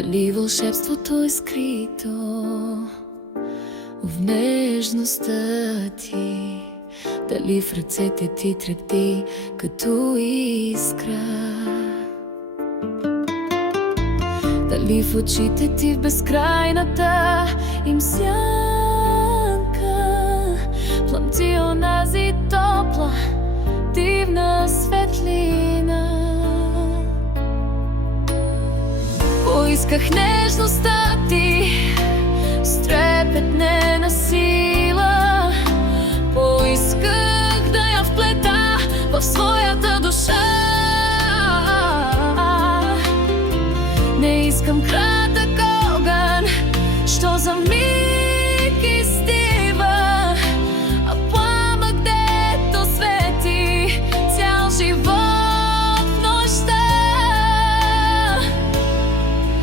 Дали вълшебството е скрито в нежността ти, дали в ръцете ти трепти като искра, дали в очите ти в безкрайната им сянка пламти онази топла дивна светлина. Поисках нежността ти с трепетнена сила, поисках да я вплета в своята душа. Не искам кратък огън, що за миг изтива, а пламък, дето свети цял живот в нощта.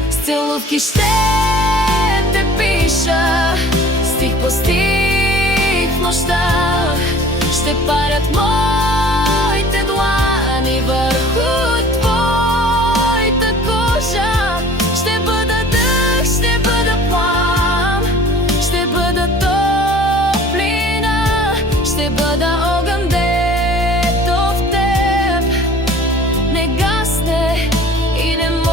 С целувки ще те пиша, стих по стих в нощта. Ще парят моите длани върху твоята кожа. Ще бъда дъх, ще бъда плам, ще бъда топлина, ще бъда огън, дето в теб не гасне и не може.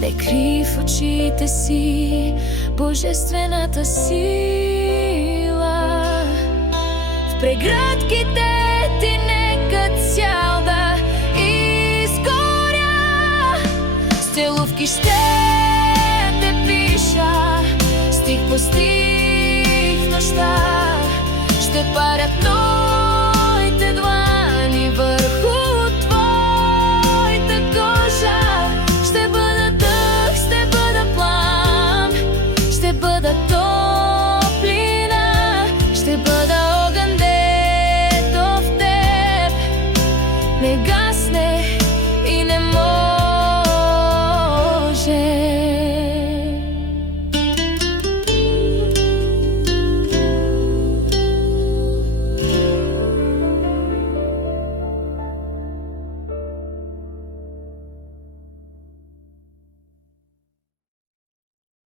Не крий в очите си божествената сила, в преградките ти нека цял да изгоря. С целувки ще те пиша, стих по стих в нощта. Ще парят